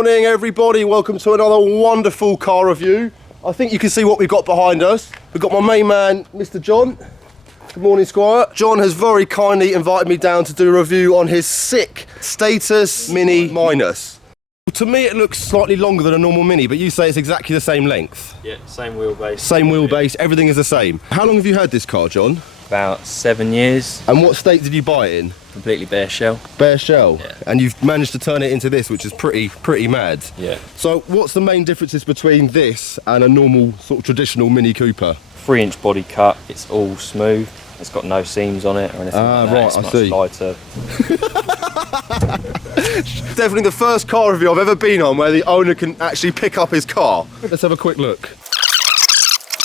morning, everybody. Welcome to another wonderful car review. I think you can see what we've got behind us. We've got my main man, Mr. John. Good morning, Squire. John has very kindly invited me down to do a review on his sick Status Mini Minus. To me, it looks slightly longer than a normal Mini, but you say it's exactly the same length. Yeah, same wheelbase. Same wheelbase, everything is the same. How long have you had this car, John? About 7 years. And what state did you buy it in? Completely bare shell. Bare shell? Yeah. And you've managed to turn it into this, which is pretty mad. Yeah. So what's the main differences between this and a normal sort of traditional Mini Cooper? 3-inch body cut, it's all smooth. It's got no seams on it or anything like that. Right, it's I much see. lighter. Definitely the first car review I've ever been on where the owner can actually pick up his car. Let's have a quick look.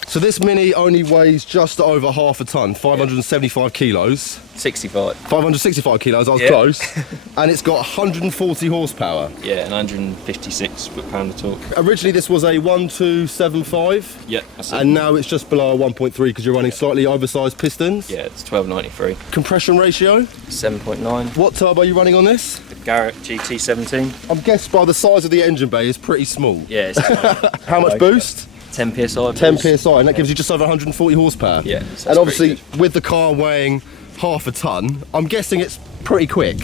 So this Mini only weighs just over half a tonne, 575 kilos. 65. 565 kilos, I was close. And it's got 140 horsepower. Yeah, and 156 foot-pound of torque. Originally this was a 1275. Yeah, that's it. And now it's just below a 1.3 because you're running slightly oversized pistons. Yeah, it's 1293. Compression ratio? 7.9. What turbo are you running on this? The Garrett GT17. I'm guessed by the size of the engine bay is pretty small. Yeah, it's tiny. How much boost? 10 psi. 10 psi, and that gives you just over 140 horsepower. Yeah, so that's and obviously pretty with the car weighing half a tonne, I'm guessing it's pretty quick.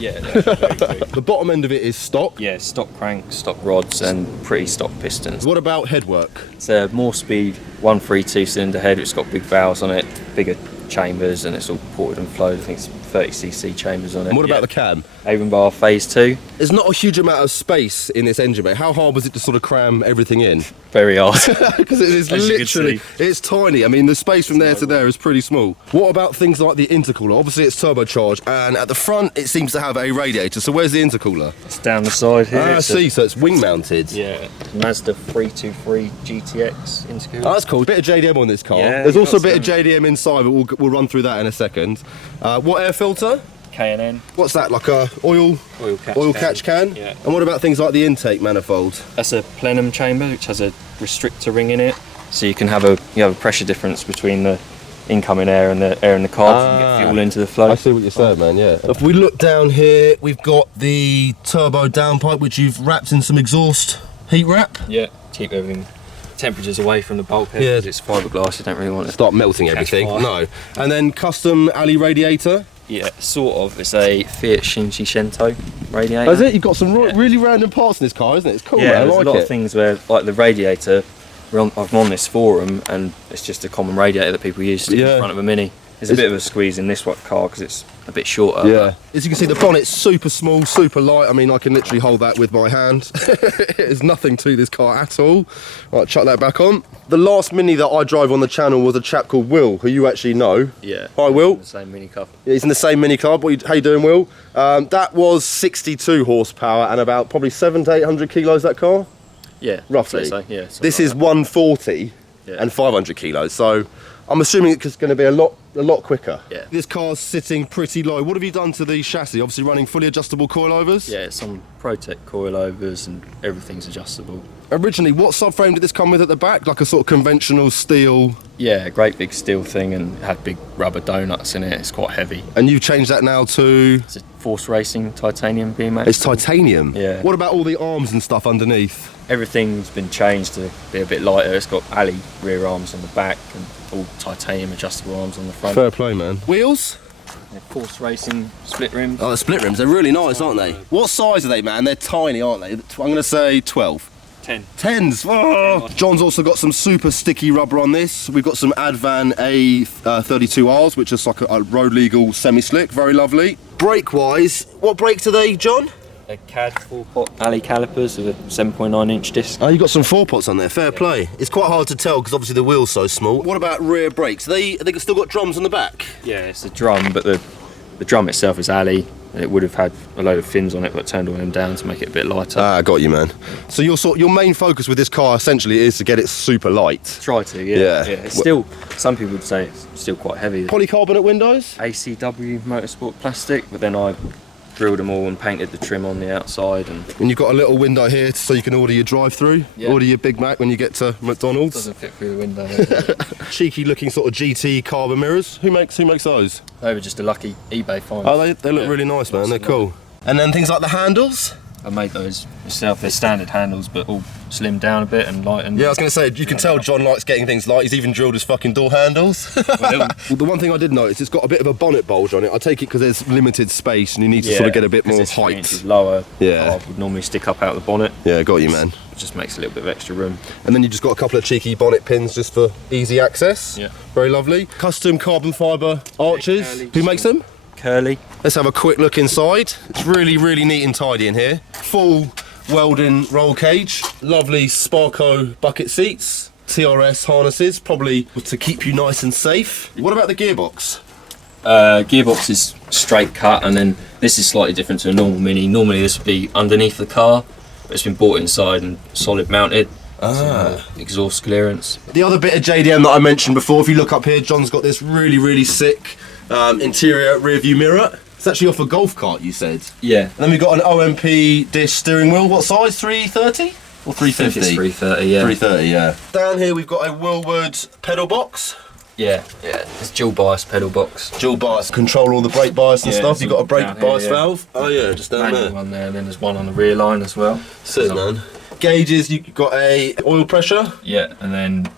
Yeah, very quick. The bottom end of it is stock. Yeah, stock cranks, stock rods, and pretty stock pistons. What about headwork? It's a more speed 132 cylinder head. It's got big valves on it, bigger chambers, and it's all ported and flowed. I think it's 30cc chambers on it. And what about the cam? Avon phase 2. There's not a huge amount of space in this engine bay. How hard was it to sort of cram everything in? Very hard. Because it is As you can literally, see. it's tiny. I mean, the space from there to there is pretty small. What about things like the intercooler? Obviously it's turbocharged, and at the front it seems to have a radiator. So where's the intercooler? It's down the side here. I see, so it's wing mounted. Yeah, Mazda 323 GTX intercooler. Oh, that's cool. Bit of JDM on this car. Yeah, There's you also a got bit of some. JDM inside, but we'll run through that in a second. What air filter? K&N. What's that, like a oil catch can? Yeah. And what about things like the intake manifold? That's a plenum chamber which has a restrictor ring in it, so you can have a pressure difference between the incoming air and the air in the car. So you can get fuel into the flow. I see what you're saying, man, yeah. If we look down here, we've got the turbo downpipe, which you've wrapped in some exhaust heat wrap. Yeah, keep everything temperatures away from the bulkhead. Yeah. Because it's fiberglass, you don't really want to Start melting everything. fire. No. And then custom alley radiator. Yeah, sort of. It's a Fiat Shinji Shento radiator. Is it? You've got some really random parts in this car, isn't it? It's cool, Yeah, man. I there's like a lot it. of things where, like the radiator, I'm on this forum and it's just a common radiator that people use to stick in front of a Mini. There's a bit of a squeeze in this car because it's a bit shorter. Yeah. As you can see, the bonnet's super small, super light. I mean, I can literally hold that with my hand. There's nothing to this car at all. Right, chuck that back on. The last Mini that I drove on the channel was a chap called Will, who you actually know. Yeah. Hi, Will. The same Mini Cup. He's in the same Mini Club. How you doing, Will? That was 62 horsepower and about probably 700 to 800 kilos, that car? Yeah. Roughly. I'd say so, yeah. This like is 140 and 500 kilos. So I'm assuming it's going to be a lot quicker. Yeah. This car's sitting pretty low. What have you done to the chassis? Obviously running fully adjustable coilovers? Yeah, it's on Protec coilovers and everything's adjustable. Originally, what subframe did this come with at the back? Like a sort of conventional steel? Yeah, great big steel thing and had big rubber donuts in it. It's quite heavy. And you've changed that now to? It's a Force Racing titanium beam It's titanium? Yeah. What about all the arms and stuff underneath? Everything's been changed to be a bit lighter. It's got alley rear arms on the back and all titanium adjustable arms on the front. Fair play, man. Wheels? Yeah, Force Racing split rims. Oh, the split rims, they're really nice, aren't they? What size are they, man? They're tiny, aren't they? I'm going to say 12. 10. 10s. Oh. John's also got some super sticky rubber on this. We've got some Advan A32Rs, which is like a road legal semi-slick. Very lovely. Brake-wise, what brakes are they, John? A CAD 4-pot alley calipers with a 7.9-inch disc. Oh, you got some 4-pots on there. Fair play. It's quite hard to tell because obviously the wheel's so small. What about rear brakes? They still got drums on the back? Yeah, it's a drum, but the drum itself is alley. And it would have had a load of fins on it, but turned all them down to make it a bit lighter. Ah, got you, man. So your main focus with this car essentially is to get it super light. Try to, yeah. It's still, some people would say it's still quite heavy. Polycarbonate windows? ACW Motorsport plastic, but then I drilled them all and painted the trim on the outside. And you've got a little window here so you can order your drive-through, order your Big Mac when you get to McDonald's. Doesn't fit through the window. Cheeky looking sort of GT carbon mirrors. Who makes those? They were just a lucky eBay find. Oh, they look really nice, man. They're cool. And then things like the handles. I made those myself. They're standard handles, but all slimmed down a bit and lightened. Yeah, I was going to say, you can tell John likes getting things light. He's even drilled his fucking door handles. Well, the one thing I did notice, it's got a bit of a bonnet bulge on it. I take it because there's limited space and you need to sort of get a bit more it's 3 height. inches lower. Yeah. I would normally stick up out the bonnet. Yeah, got you, man. It just makes a little bit of extra room. And then you just got a couple of cheeky bonnet pins just for easy access. Yeah. Very lovely. Custom carbon fibre arches. Curly. Who makes them? Curly. Let's have a quick look inside. It's really, really neat and tidy in here. Full welding roll cage. Lovely Sparco bucket seats. TRS harnesses, probably to keep you nice and safe. What about the gearbox? Gearbox is straight cut, and then this is slightly different to a normal Mini. Normally this would be underneath the car, but it's been bought inside and solid mounted. Exhaust clearance. The other bit of JDM that I mentioned before, if you look up here, John's got this really, really sick interior rear view mirror. It's actually off a golf cart, you said. Yeah. And then we've got an OMP disc steering wheel. What size? 330 or 350? I think it's 330, yeah. 330, yeah. Down here we've got a Willward pedal box. Yeah. It's dual bias pedal box. Dual bias, control all the brake bias and stuff. You've got a brake down bias here, valve. Oh yeah, just down Manual there. one there, and then there's one on the rear line as well. Sick, man. Gauges, you've got a oil pressure. Yeah, and then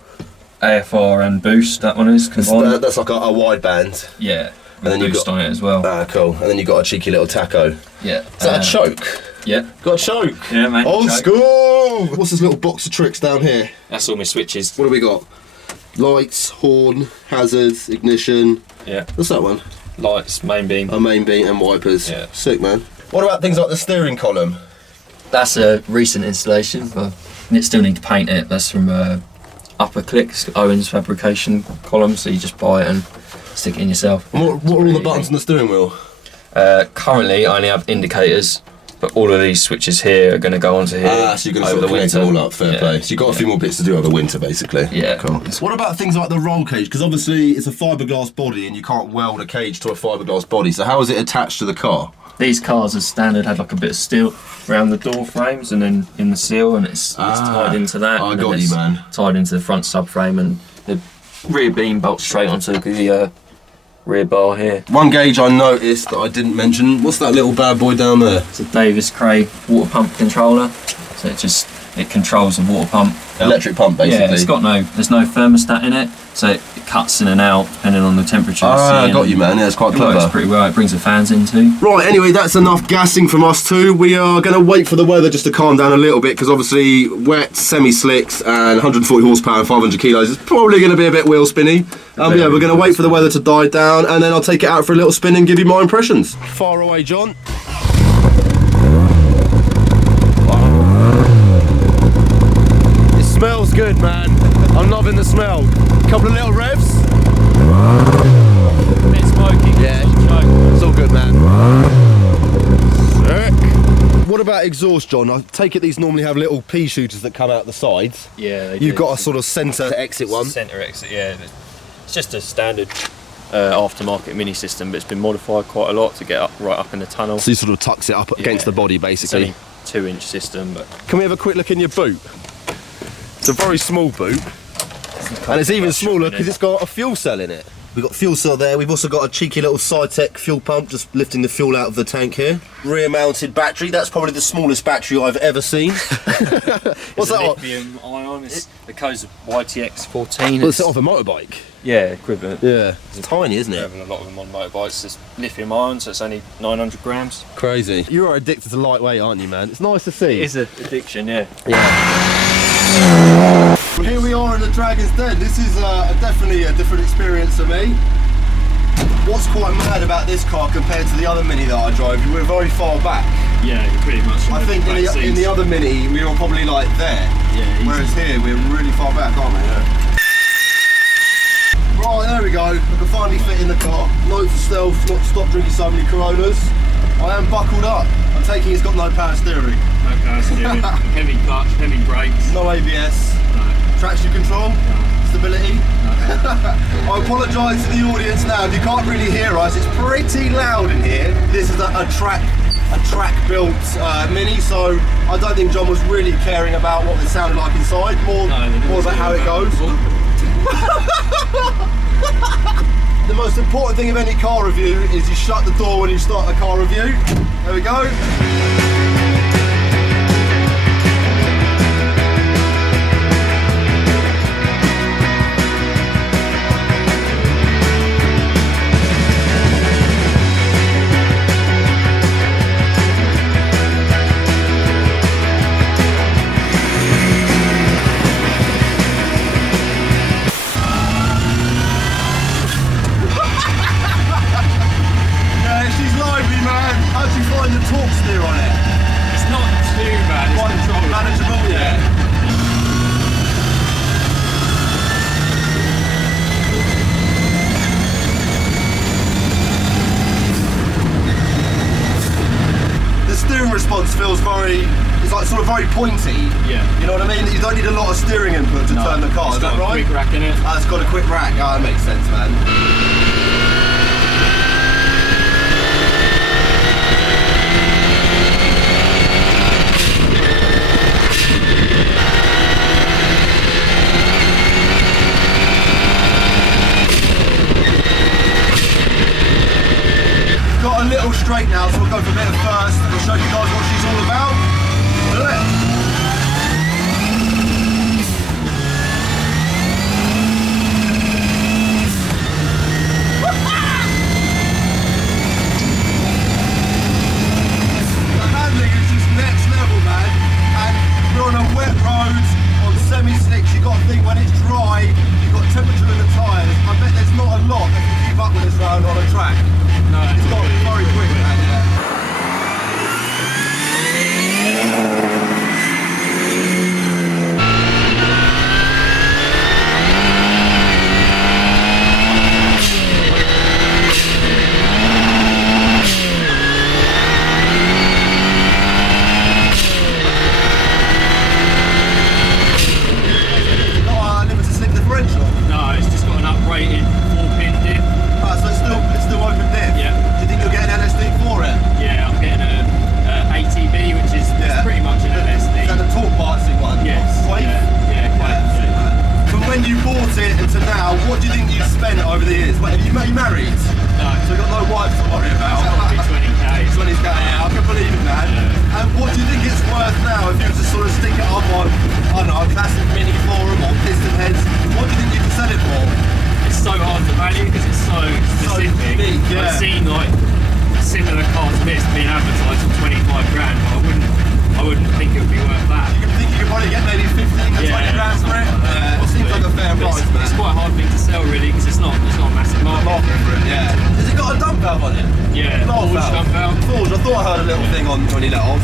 AFR and boost. That one is combined. That's like a wide band. Yeah. And then you've boost got on it as well. Ah, cool. And then you've got a cheeky little tacho. Yeah. Is that a choke? Yeah. Got a choke. Yeah, mate. Old choke. school. What's this little box of tricks down here? That's all my switches. What do we got? Lights, horn, hazards, ignition. Yeah. What's that one? Lights, main beam. A main beam and wipers. Yeah. Sick, man. What about things like the steering column? That's a recent installation, but I still need to paint it. That's from Upper Clicks, Owen's fabrication column, so you just buy it and stick it in yourself. And what are all the buttons on the steering wheel? Currently, I only have indicators, but all of these switches here are going to go onto here. Ah, so you're going to sort of connect it all up, fair play. So you've got a few more bits to do over winter, basically. Yeah. Cool. What about things like the roll cage? Because obviously it's a fiberglass body and you can't weld a cage to a fiberglass body, so how is it attached to the car? These cars as standard had like a bit of steel around the door frames and then in the seal, and it's tied into that. I and got then you, it's man. Tied into the front subframe, and the rear beam bolts straight onto the rear bar here. One gauge I noticed that I didn't mention. What's that little bad boy down there? It's a Davis Cray water pump controller, so it controls the water pump. Electric pump, basically. Yeah, there's no thermostat in it, so it cuts in and out depending on the temperature. Ah, got you, man. Yeah, it's quite It clever. works pretty well. It brings the fans in too. Right, anyway, that's enough gassing from us two. We are going to wait for the weather just to calm down a little bit, because obviously wet, semi-slicks and 140 horsepower and 500 kilos is probably going to be a bit wheel spinny. Yeah, we're going to wait for the weather to die down, and then I'll take it out for a little spin and give you my impressions. Far away, John. It smells good, man. I'm loving the smell. Couple of little revs. A bit smoky. Yeah, it's all good, man. Sick. What about exhaust, John? I take it these normally have little pea shooters that come out the sides. Yeah, they You've do. got a sort of centre exit one. Centre exit, yeah. It's just a standard aftermarket mini system, but it's been modified quite a lot to get right up in the tunnel. So you sort of tucks it up against the body, basically. It's only 2-inch system, but Can we have a quick look in your boot? It's a very small boot. And it's even smaller because it's got a fuel cell in it. We've got fuel cell there. We've also got a cheeky little Sci-Tech fuel pump just lifting the fuel out of the tank here. Rear mounted battery. That's probably the smallest battery I've ever seen. What's that on? lithium ion. It's the code's YTX 14. Well, it's off a motorbike. Yeah, equivalent. Yeah. It's tiny, isn't We're it? having a lot of them on motorbikes. It's lithium ion, so it's only 900 grams. Crazy. You are addicted to lightweight, aren't you, man? It's nice to see. It is an addiction, yeah. Well, here we are in the Dragon's Den. This is definitely a different experience for me. What's quite mad about this car compared to the other Mini that I drove, we're very far back. Yeah, you're pretty much. I think in the other Mini we were probably like there. Yeah, easy. Whereas here we're really far back, aren't we? Yeah. Right, there we go. I can finally fit in the car. Note for stealth, not to stop drinking so many Coronas. I am buckled up. I'm taking it's got no power steering. No power steering, heavy clutch, heavy brakes. No ABS. No. Traction control. No. Stability. No. I apologise to the audience now. If you can't really hear us, it's pretty loud in here. This is a track built Mini, so I don't think John was really caring about what it sounded like inside. More about how it goes. The most important thing of any car review is you shut the door when you start a car review. There we go. Response feels it's like sort of very pointy. Yeah. You know what I mean? You don't need a lot of steering input to turn the car, is that right? It's got a quick rack in it. It's got a quick rack. That makes sense, man. Got a little straight now, so we'll go for a bit of first. We'll show you guys what she's all about. Do it. The handling is just next level, man. And we're on a wet road, on semi-slicks. You've got to think when it's dry, you've got temperature in the tyres. I bet there's not a lot that can keep up with this road on a track. No, it's got to be very quick, man, yeah. Not a limited slip differential? No, it's just got an uprated 4-pin diff. So it's still open diff? Yeah. Do you think you'll get an LSD for it? Yeah, I'm getting a ATB, which is pretty much an LSD. Is that the torque passing one? Yes. Quite? Yeah, quite. Yeah. From when you bought it to now, what do you think you've spent over the years? Have you married? No. So you've got no wife to worry about? It's got to be 20k. 20k, yeah, I can believe it, man. Yeah. And what do you think it's worth now if you were to sort of stick it up on, I don't know, a classic mini forum or piston heads? What do you think you can sell it for? It's so hard to value because it's so specific. Unique, yeah. I've seen like similar cars to this being advertised for 25 grand, but I wouldn't think it would be worth that. You think you could probably get maybe 15 to 20 grand for it? Yeah, it seems like a fair price, man. It's quite a hard thing to sell really because it's not a massive market for it, yeah. Has it got a dump valve on it? Yeah, Forge dump valve. Forge, I thought I heard a little thing on when you let off.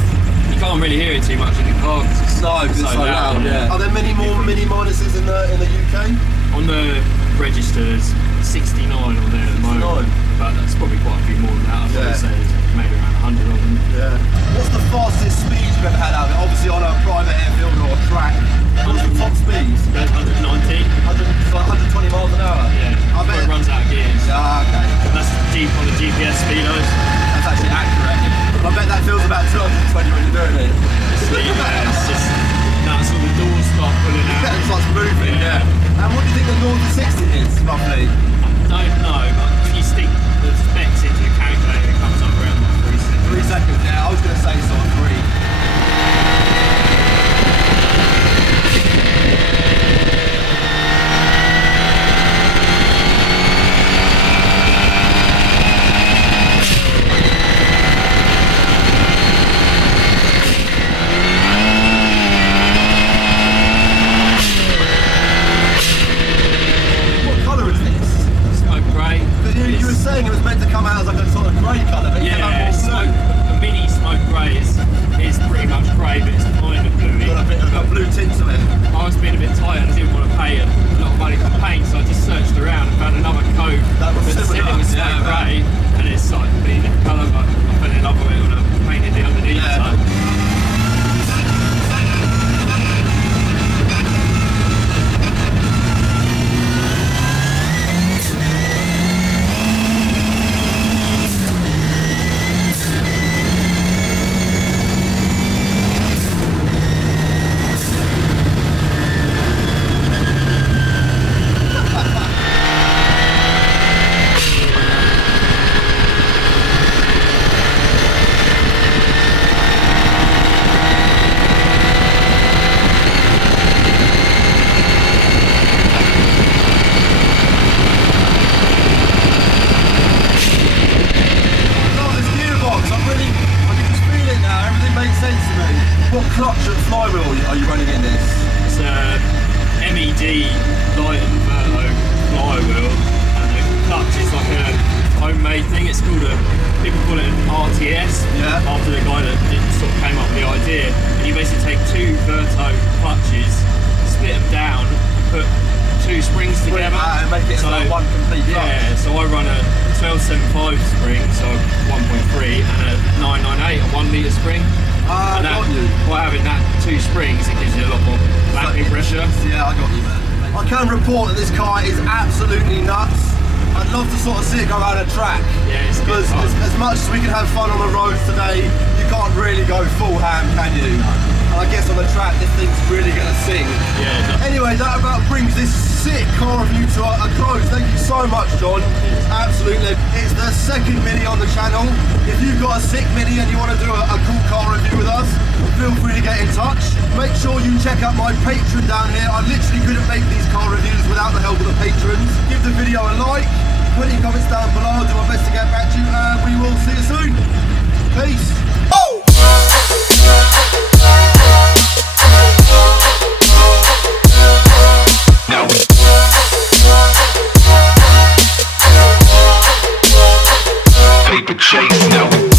You can't really hear it too much in the car because it's so loud. Yeah. Are there many more mini minuses in the UK? On the register, there's 69 on there at the moment, but that's probably quite a few more than that. I'd probably say there's maybe around 100 of them. Yeah. What's the fastest speed you've ever had out of it? Obviously on a private airfield or a track. What's the top speed? 190. 120 miles an hour? Yeah. I bet it runs out of gears. Ah, okay. That's deep on the GPS speedos. That's actually accurate. I bet that feels about 220 when you're doing it. It's just nuts when the doors start pulling out. Yeah, it starts moving, yeah. And what do you think the north of 60 is, roughly? I don't know, but when you stick the specs into the calculator, it comes up around like 3 seconds. 3 seconds, yeah. I was going to say sort of 3. You were saying it was meant to come out as like a sort of grey colour, but the mini smoke grey is pretty much grey, but it's kind of bluey. Got a bit of a blue tint to it. I was being a bit tired, I didn't want to pay a lot of money for paint, so I just searched around and found another coat that said it was smoke grey, and it's like a completely different colour, but I fell in love with it when I painted it underneath. Yeah. So. D Lighton Verto flywheel, and the clutch is like a homemade thing. It's called people call it an RTS, after the guy that sort of came up with the idea. And you basically take two Verto clutches, split them down, put two springs together and make it like one complete clutch. Yeah, so I run a 1275 spring, so 1.3, and a 998, a 1 litre spring. I got you. By having that two springs, it gives you a lot more landing pressure. Yeah, I got you, man. I can report that this car is absolutely nuts. I'd love to sort of see it go around a track. Yeah, it's because as much as we can have fun on the roads today, you can't really go full ham, can you? And I guess on the track, this thing's really going to sing. Yeah. Anyway, that about brings this sick car review to a close. Thank you so much, John. Absolutely. It's the second Mini on the channel. If you've got a sick Mini and you want to do a cool car review with us, feel free to get in touch. Make sure you check out my Patreon down here. I literally couldn't make these car reviews without the help of the patrons. Give the video a like, put your comments down below. I'll do my best to get back to you, and we will see you soon. Peace. Oh! Paper chase now.